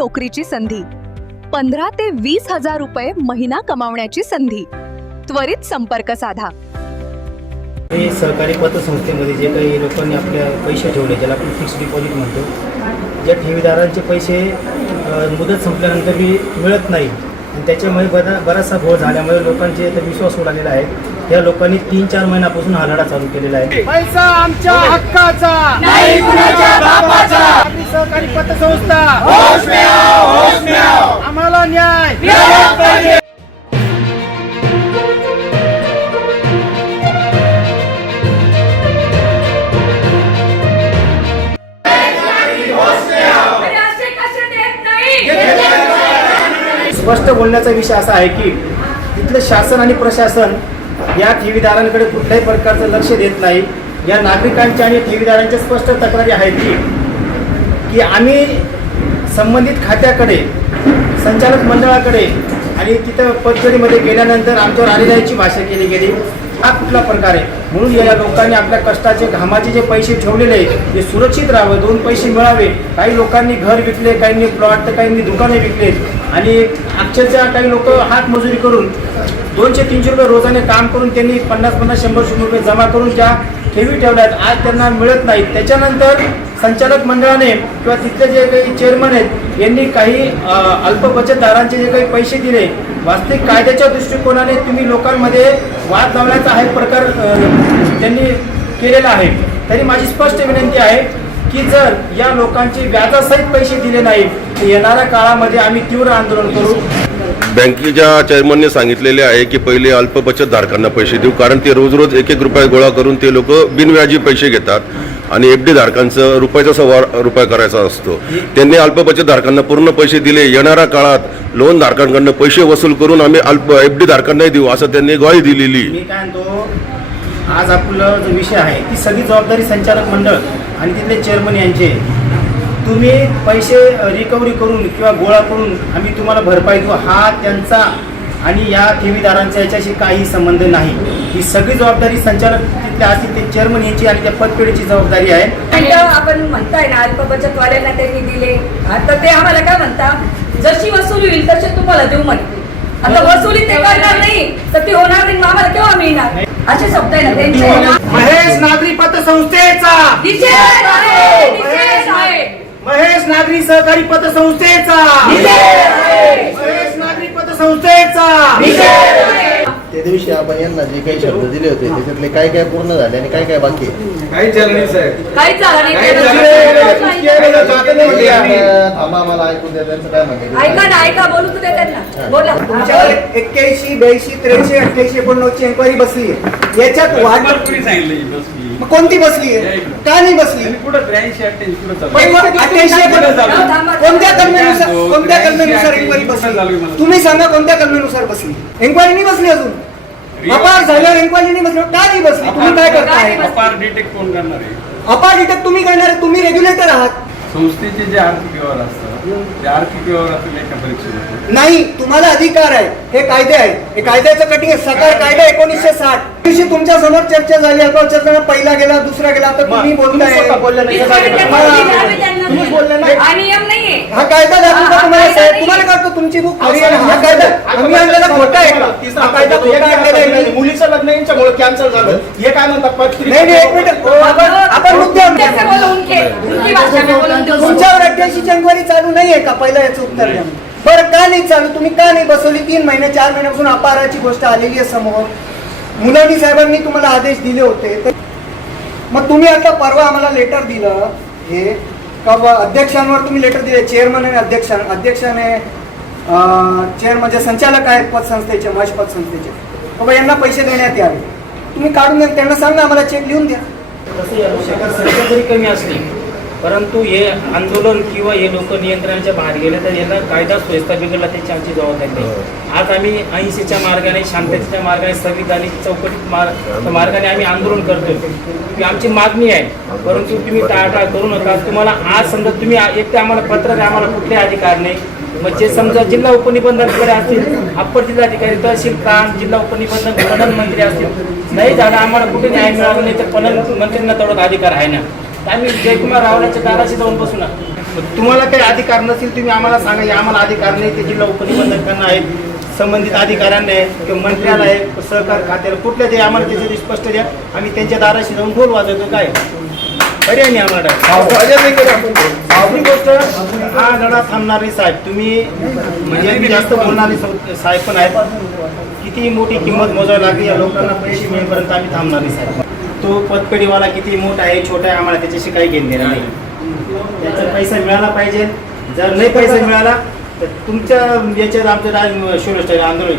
नोकरीची संधी, 15 ते 20,000 रुपये महिना कमावण्याची संधी. त्वरित संपर्क साधा. हे सहकारी पतसंस्थेमध्ये जे काही लोकांनी आपल्या पैसे ठेवले, ज्याला आपण फिक्स डिपॉझिट म्हणतो, ज्या ठेवीदारांचे पैसे मुदत संपल्यानंतरही मिळत नाही आणि त्याच्यामुळे बराचसा घोळ झाल्यामुळे लोकांचे इथं विश्वास उडालेला आहे. या लोकांनी 3-4 महिन्यापासून हा लढा चालू केलेला आहे. पैसा आमच्या हक्काचा नाही, कुणाच्या बापाचा. सहकारी पतसंस्था होश में आओ, होश में आओ. आम्हाला न्याय मिळाला पाहिजे. स्पष्ट बोलण्याचा विषय असा आहे की तिथलं शासन आणि प्रशासन या ठेवीदारांकडे कुठल्याही प्रकारचं लक्ष देत नाही. या नागरिकांच्या आणि ठेवीदारांच्या स्पष्ट तक्रारी आहेत की आम्ही संबंधित खात्याकडे, संचालक मंडळाकडे आणि तिथं पतपेढीमध्ये गेल्यानंतर आमच्यावर आलेल्याची भाषा केली गेली. हा कुठला प्रकार आहे? म्हणून या लोकांनी आपल्या कष्टाचे, घामाचे जे पैसे ठेवलेले आहेत ते सुरक्षित राहावं, 2 पैसे मिळावे. काही लोकांनी घर विकले, काहींनी प्लॉट, तर काहींनी दुकाने विकलेत आणि अक्षरशः काही लोक हातमजुरी करून 200-300 रुपये रोजाने काम करून त्यांनी 50-100 रुपये जमा करून ज्या ठेवी ठेवल्यात, आज त्यांना मिळत नाहीत. त्याच्यानंतर संचालक मंडळाने किंवा तिथले जे काही चेअरमन आहेत यांनी काही अल्प बचतदारांचे जे काही पैसे दिले, वास्तविक कायद्याच्या दृष्टिकोनाने तुम्ही लोकांमध्ये वाद लावण्याचा हा प्रकार त्यांनी केलेला आहे. तरी माझी स्पष्ट विनंती आहे की जर या लोकांचे व्याजासहित पैसे दिले नाही तर येणाऱ्या काळामध्ये आम्ही तीव्र आंदोलन करू. बँकेच्या चेअरमनने सांगितलेले आहे की पहिले अल्प बचत धारकांना पैसे देऊ, कारण ते रोज रोज 1-1 रुपया गोळा करून ते लोक बिनव्याजी पैसे घेतात आणि FD धारकांचं रुपयाचा 1.25 रुपया करायचा असतो. त्यांनी अल्प बचत धारकांना पूर्ण पैसे दिले. येणाऱ्या काळात लोन धारकांकडून पैसे वसूल करून आम्ही FD धारकांनाही देऊ असं त्यांनी ग्वाही दिलेली. मी काय म्हणतो, आज आपला जो विषय आहे ती सगळी जबाबदारी संचालक मंडळ आणि तिथले चेअरमन यांचे. तुम्ही पैसे रिकव्हरी करून किंवा गोळा करून आम्ही तुम्हाला भरपाई देऊ, हा त्यांचा आणि या ठेवीदारांचा याच्याशी काही संबंध नाही. ही सगळी जबाबदारी संचालक तिथले असतील ते चेअरमन यांची आणि त्या पतपेढीची जबाबदारी आहे. आपण म्हणताय ना अल्प बचतवाल्यांना त्यांनी दिले, आता ते आम्हाला काय म्हणता, जशी वसुली होईल तसे तुम्हाला देऊ म्हणते. आता वसुली ते करणार नाही तर ती होणार नाही, आम्हाला केव्हा मिळणार? असे शब्द आहे ना त्यांचे. महेश नागरी पतसंस्थेचा निषेध आहे, निषेध आहे. महेश नागरी सहकारी पतसंस्थेचा महेश नागरी पतसंस्थेचा. त्या दिवशी आपण यांना जे काही शब्द दिले होते त्याच्यातले काय काय पूर्ण झाले आणि काय काय बाकी आहे? काही झालं नाही साहेब, काहीच झालं नाही. थांबा, मला ऐकून द्या त्यांचं काय म्हणणं. ऐका ना, ऐका, बोलू तुझ्या त्यांना. बोला. तुमच्यावर 81, 82, 83, 88, 89 ची एन्क्वायरी बसली आहे. याच्यात वाद मग कोणती बसली आहे? का नाही बसली? कोणत्या कलमेनुसार एन्क्वायरी बसली? तुम्ही सांगा कोणत्या कलमेनुसार बसली? एन्क्वायरी नाही बसली अजून. अपार झाल्यावर एन्क्वायरी नाही बसली, का नाही बसली? तुम्ही काय करताय? अपार डिटेक्ट कोण करणार आहे? अपार डिटेक्ट तुम्ही करणार आहे, तुम्ही रेग्युलेटर आहात. संस्थेचे जे आर्थिक व्यवहार असतात ते आर्थिक व्यवहारातून एका परीक्षेत नाही, तुम्हाला अधिकार आहे. हे कायदे आहेत, हे कायद्याचं कटिंग आहे. सकार कायदा 1960 दिवशी तुमच्या समोर चर्चा झाली. अल्प चर्चा पहिला गेला, दुसरा गेला, आता तुम्ही बोलताय. हा कायदा लागू का तुम्हाला साहेब? तुम्हाला करतो तुमची बुक खरी आहे. हा कायदा आम्ही आणलेला खोटा आहे का? हा कायदा खोटा आणलेला आहे. मुलीचं लग्न यांच्यामुळे कॅन्सल झालं हे काय म्हणतात? नाही, एक मिनिट, आपण मुद्द्यावर तुमच्यावर 88 ची एन्क्वायरी चालू नाहीये का? पहिलं याचं उत्तर द्या. बरं, का नाही चालू? तुम्ही का नाही बसवली? 3 महिने 4 महिन्यापासून अपाराची गोष्ट आलेली आहे समोर. मुलांनी साहेबांनी तुम्हाला आदेश दिले होते, मग तुम्ही आता परवा आम्हाला लेटर दिलं हे का अध्यक्षांवर तुम्ही लेटर दिले, चेअरमन आणि अध्यक्षाने चेअरमन जे संचालक आहेत पतसंस्थेचे, महेश पतसंस्थेचे, बाबा यांना पैसे देण्यात यावे. तुम्ही काढून द्या, त्यांना सांगा आम्हाला चेक लिहून द्या. संख्या जरी कमी असली परंतु हे आंदोलन किंवा हे लोक नियंत्रणाच्या बाहेर गेले तर यांना कायदा सुव्यवस्था बिघडला त्याची आमची जबाबदारी नाही. आज आम्ही अहिंसेच्या मार्गाने, शांततेच्या मार्गाने, संविधानिक चौकटीत मार्गाने आम्ही आंदोलन करतोय की आमची मागणी आहे, परंतु तुम्ही टाळाटाळ करू नका. तुम्हाला आज समजा तुम्ही एक ते आम्हाला पत्र द्या, आम्हाला कुठले अधिकार नाही. मग जे समजा जिल्हा उपनिबंधकाधिकारी असतील, अप्पर जिल्हाधिकारी, तहसील प्रांत, जिल्हा उपनिबंधक, पणन मंत्री असतील, नाही झालं आम्हाला कुठे न्याय मिळाला नाही तर पणन मंत्र्यांना तेवढा अधिकार आहे ना. आम्ही जयकुमार रावळाच्या दाराशी जाऊन बसू ना. तुम्हाला काही अधिकार नसेल तुम्ही आम्हाला सांगा की आम्हाला अधिकार नाही, ते जिल्हा उपनिबंधकांना आहेत, संबंधित अधिकाऱ्यांना आहे किंवा मंत्र्याला आहे, सहकार खात्याला कुठल्या ते आम्हाला त्याच्यासाठी स्पष्ट द्या. आम्ही त्यांच्या दाराशी जाऊन ढोल वाजवतो काय पर्याय नाही आम्हाला. दुसरी गोष्ट, हा लढा थांबणार नाही साहेब. तुम्ही म्हणजे मी जास्त बोलणारे साहेब पण आहेत. किती मोठी किंमत मोजावी लागली या लोकांना पैसे मिळेपर्यंत आम्ही थांबणार नाही साहेब. तो पतपेढीवाला किती मोठा आहे छोटा आहे आम्हाला त्याच्याशी काही घेणं देणं नाही. त्याचा पैसा मिळाला पाहिजे. जर नाही पैसा मिळाला तर तुमच्या याच्यात आमचं शिवराष्ट्र आंदोलन,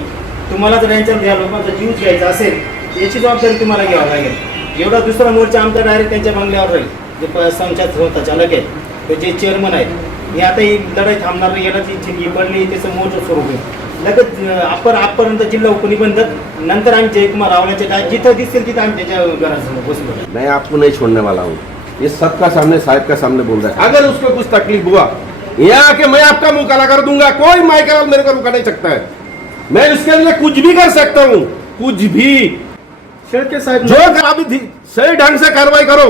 तुम्हाला जर यांच्यावर या लोकांचा जीव घ्यायचा असेल याची जबाबदारी तुम्हाला घ्यावी लागेल. एवढा दुसरा मोर्चा आमचा डायरेक्ट त्यांच्या बंगल्यावर राहील. जे संचालक होता चालक आहेत ते जे चेअरमन आहेत, हे आता ही लढाई थांबणार नाही. याला जी पडली त्याचं मोर्चा सुरू होईल. लगेच आपपर्यंत जिल्हा उपनिबंधक, नंतर आम्ही जयकुमार रावळाच्या काय जिथं दिसेल तिथं आम्ही त्याच्या घरासमोर बसलो. मैं आपको नहीं छोड़ने वाला हूँ, ये सबका सामने साहब का सामने बोल रहा है. अगर उसको कुछ तकलीफ हुआ यहाँ आके मैं आपका मुंह काला कर दूंगा. कोई माइकल मेरे को रुका नहीं सकता है. मैं इसके लिए कुछ भी कर सकता हूँ, कुछ भी. शेळके साहेब जो अभी सही ढंग से कार्रवाई करो,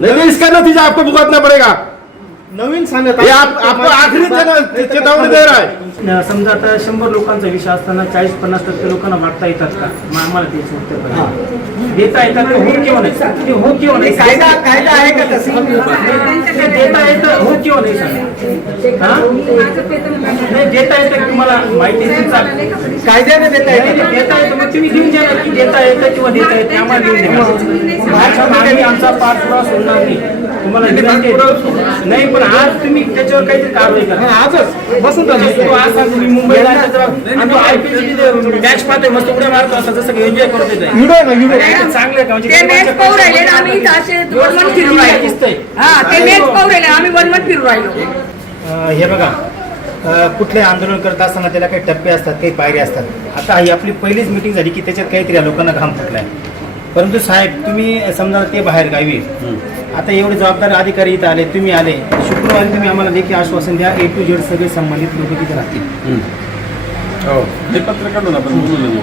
नहीं तो इसका नतीजा आपको भुगतना पड़ेगा. नवीन सांगत ये आपको आखिरी चेतावनी दे रहा है. समजा आता 100 लोकांचा विषय असताना 40-50% लोकांना मागता येतात का? मग आम्हाला तेच उत्तर पाहिजे. देता येतात का? हो किंवा नाही? ते हो किंवा नाही? कायदा आहे का तसं? ते देता येतं हो किंवा नाही सांगा. हा? नाही देता येतं की तुम्हाला माहिती आहे तुमचा कायद्याने देता येते. देता येतं मग तुम्ही देऊन द्या ना की देता येतं किंवा देता येते आम्हाला देऊन द्या. आम्ही आमचा पाठपुरावा सोडणार नाही. तुम्हाला विनंती आहे. नाही पण आज तुम्ही त्याच्यावर काहीतरी कारवाई करा. आजच बसून असा तुम्ही मुंबईला मॅच पाहतोय मस्त उड्या मारतो असं जसं एन्जॉय करतो चांगलं का ते मॅच पाहू राहिले ना आम्ही इथं असे वनमन फिरू राहिलो. दिसतंय. हा ते मॅच पाहू राहिले आम्ही वनमन फिरू राहिलो. हे बघा, कुठले आंदोलन करत असताना त्याला काही टप्पे असतात, काही पायऱ्या असतात. आता ही आपली पहिलीच मिटिंग झाली की त्याच्यात काहीतरी या लोकांना घाम फुटलाय. परंतु साहेब तुम्ही समजा ते बाहेर गावी, आता एवढे जबाबदार अधिकारी इथं आले, तुम्ही आले, शुक्रवारी तुम्ही आम्हाला देखील आश्वासन द्या A to Z सगळे संबंधित लोक तिथे राहतील. हे पत्र काढून आपण बोलू.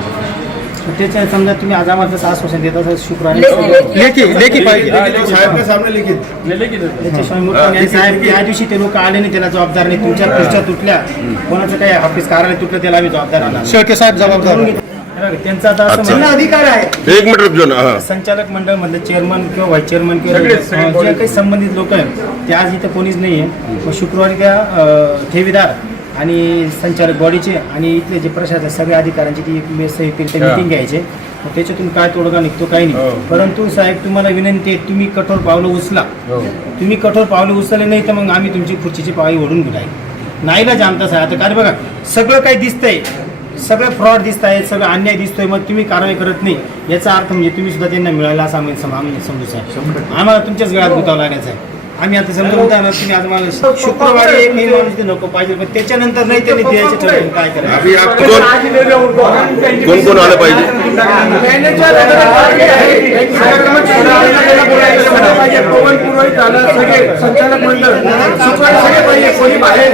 त्याच्या समजा तुम्ही आज आम्हाला जसं आश्वासन देत असाल शुक्रवारी लेखी पाहिजे. साहेब के सामने लिखित. त्याच्याशिवाय मुख्य न्याय साहेब त्या दिवशी ते लोक आले नाही त्याला जबाबदार नाही. तुमच्या खुर्च्या तुटल्या, कोणाचं काही ऑफिस कार्यालय तुटलं त्याला आम्ही जबाबदार आला. शेळके साहेब जबाबदार. त्यांचा आता असं त्यांना म्हणणं, अधिकार आहे. एक मिनिट रुक ना. हा. संचालक मंडळ मधले चेअरमन किंवा व्हाईस चेअरमन किंवा जे काही संबंधित लोक आहेत ते आज इथं कोणीच नाही आहे. मग शुक्रवारी त्या ठेवीदार आणि संचालक बॉडीचे आणि इथले जे प्रशासक सगळ्या अधिकाऱ्यांची ती मीटिंग घ्यायचे. मग त्याच्यातून काय तोडगा निघतो काही नाही. परंतु साहेब तुम्हाला विनंती आहे, तुम्ही कठोर पावलं उचला. तुम्ही कठोर पावलं उचलले नाही तर मग आम्ही तुमची खुर्चीची पाळी ओढून घेऊ. नाहीला जाणता साहेब आता कारण बघा सगळं काही दिसतंय, सगळं फ्रॉड दिसत आहे, सगळं अन्याय दिसतोय. मग तुम्ही कारवाई करत नाही याचा अर्थ म्हणजे तुम्ही सुद्धा त्यांना मिळाला असं आम्ही समजू साहेब. आम्हाला तुमच्याच गळ्यात गुतावं लागायचं आहे. आम्ही आता समजा उदाहरण तुम्ही आज मला शुक्रवारी एक नाही माणूस नको पाहिजे, पण त्याच्यानंतर नाही त्यांनी द्यायचे ठरवून काय करायचं. अभी आप कोण कोण आलं पाहिजे? पवन पुरोहित आलं, सगळे संचालक मंडळ, सगळे पाहिजे. कोणी बाहेर